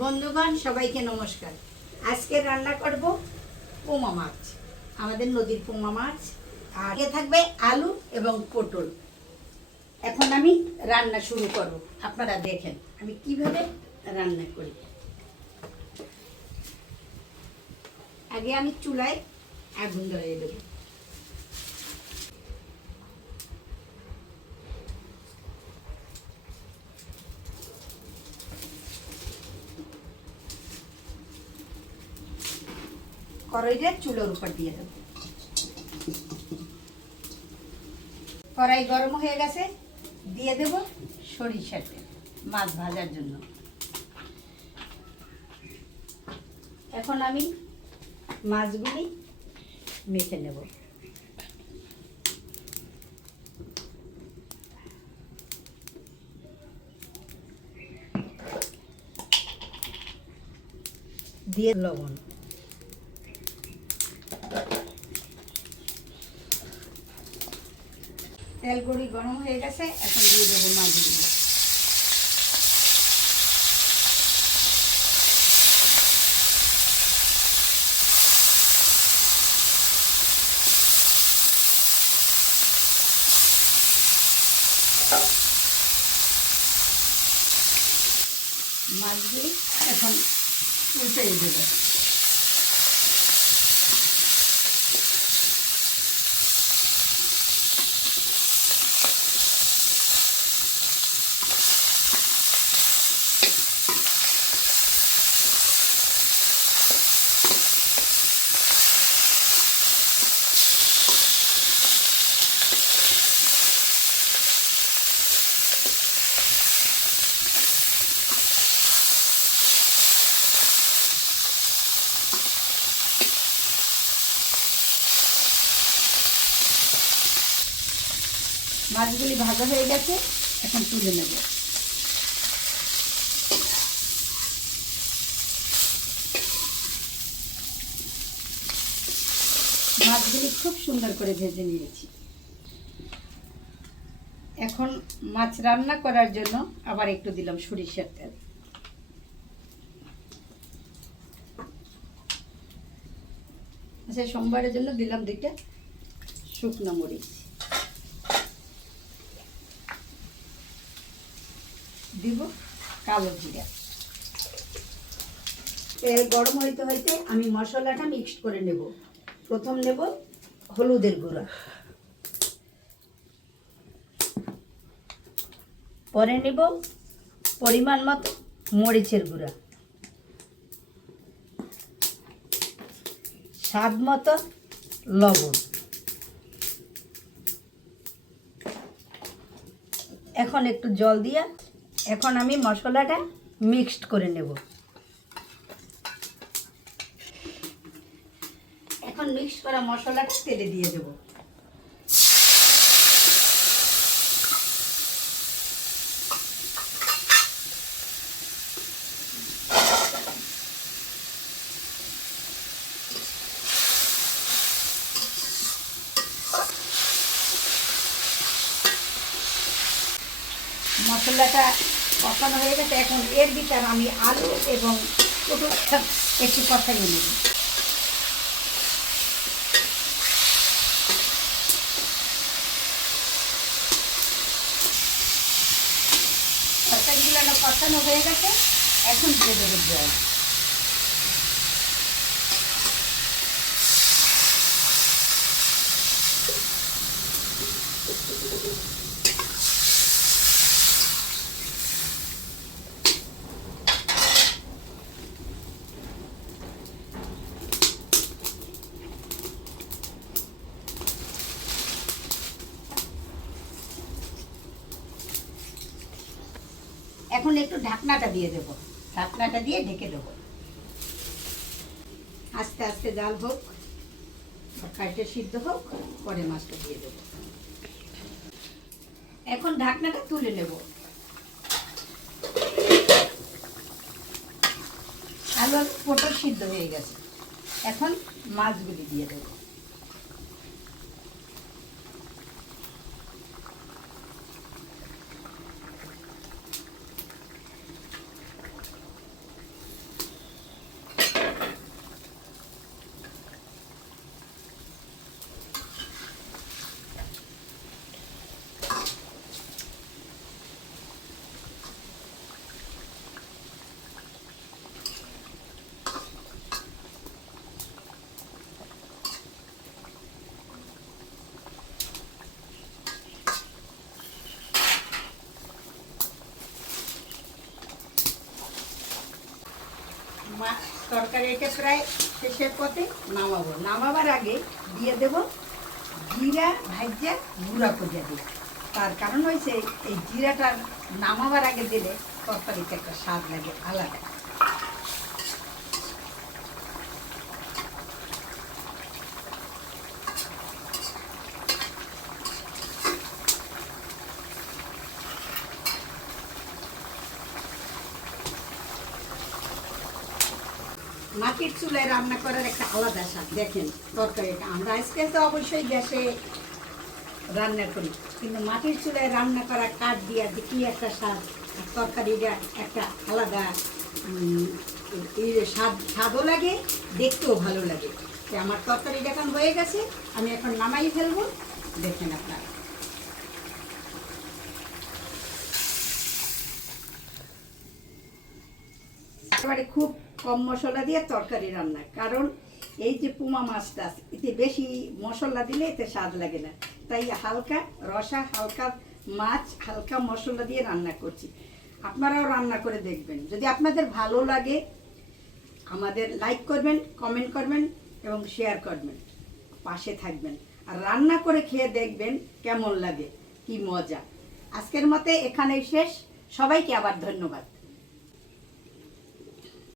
বন্ধুগণ সবাইকে নমস্কার। আজকে রান্না করব পোমা মাছ, আমাদের নদীর পোমা মাছ। আর থাকবে আলু এবং পটল। এখন আমি রান্না শুরু করব, আপনারা দেখেন আমি কিভাবে রান্না করি। আগে আমি চুলায় আগুন ধরিয়ে দেব। কড়াইটা চুলোর উপর দিয়ে দেব। কড়াই গরম হয়ে গেছে, দিয়ে দেব সরিষার তেল মাছ ভাজার জন্য। এখন আমি মাছগুলি মেখে নেব। দিয়ে লবণ, তেল গুঁড়ি গরম হয়ে গেছে, এখন দিয়ে দেবো মাছগুলো। মাছগুলি এখন উল্টে দেবো। মাছগুলি ভাজা হয়ে গেছে, এখন তুলে নেব। মাছগুলি খুব সুন্দর করে ভেজে নিয়েছি। এখন মাছ রান্না করার জন্য আবার একটু দিলাম সরিষার তেল। আচ্ছা, সোমবারের জন্য দিলাম 2টা শুকনো মরিচ, দিব কালো জিরা। তেল গরম হইতে হইতে আমি মশলাটা মিক্সড করে নেব। প্রথম নেব হলুদের গুঁড়া, পরে নেব পরিমাণ মতো মরিচের গুঁড়া, স্বাদ মতো লবণ। এখন একটু জল দিয়া এখন আমি মশলাটা মিক্সড করে নেব। এখন মিক্স করা মশলাটা তেলে দিয়ে দেব। মশলাটা কষানো হয়ে গেছে, এখন এর ভিতরে আমি আলু এবং পটলটা একটু কষাইয়ে নেব। তরকারিগুলো কষানো হয়ে গেছে, এখন দিয়ে দেবো জল। এখন একটু ঢাকনাটা দিয়ে দেব, ঢাকনাটা দিয়ে ঢেকে দেব। আস্তে আস্তে জাল হোক, তরকারিটা সিদ্ধ হোক, পরে মাছটা দিয়ে দেব। এখন ঢাকনাটা তুলে নেব। আলু আর পটল সিদ্ধ হয়ে গেছে, এখন মাছগুলি দিয়ে দেব। তরকারি এটা প্রায় শেষের পথে নামাবো। নামাবার আগে দিয়ে দেব জিরা ভাজা গুঁড়া করে দেব। তার কারণ হয়েছে এই জিরাটা নামাবার আগে দিলে তরকারিতে একটা স্বাদ লাগে আলাদা। মাটির চুলায় রান্না করার একটা আলাদা স্বাদ। দেখেন তরকারিটা আমরা আজকে তো অবশ্যই গ্যাসে রান্না করি, কিন্তু মাটির চুলায় রান্না করা কাঠ দিয়া কি একটা স্বাদ, আর তরকারিটা একটা আলাদা স্বাদও লাগে, দেখতেও ভালো লাগে। তো আমার তরকারিটা এখন হয়ে গেছে, আমি এখন নামাই ফেলবো। দেখেন আপনারা একেবারে খুব কম মশলা দিয়ে তরকারি রান্না, কারণ এই যে পুমা মাছটা এতে বেশি মশলা দিলে এতে স্বাদ লাগে না, তাই হালকা রসা হালকা মাছ হালকা মশলা দিয়ে রান্না করছি। আপনারাও রান্না করে দেখবেন, যদি আপনাদের ভালো লাগে আমাদের লাইক করবেন, কমেন্ট করবেন এবং শেয়ার করবেন, পাশে থাকবেন, আর রান্না করে খেয়ে দেখবেন কেমন লাগে, কি মজা। আজকের মতে এখানেই শেষ। সবাইকে আবার ধন্যবাদ।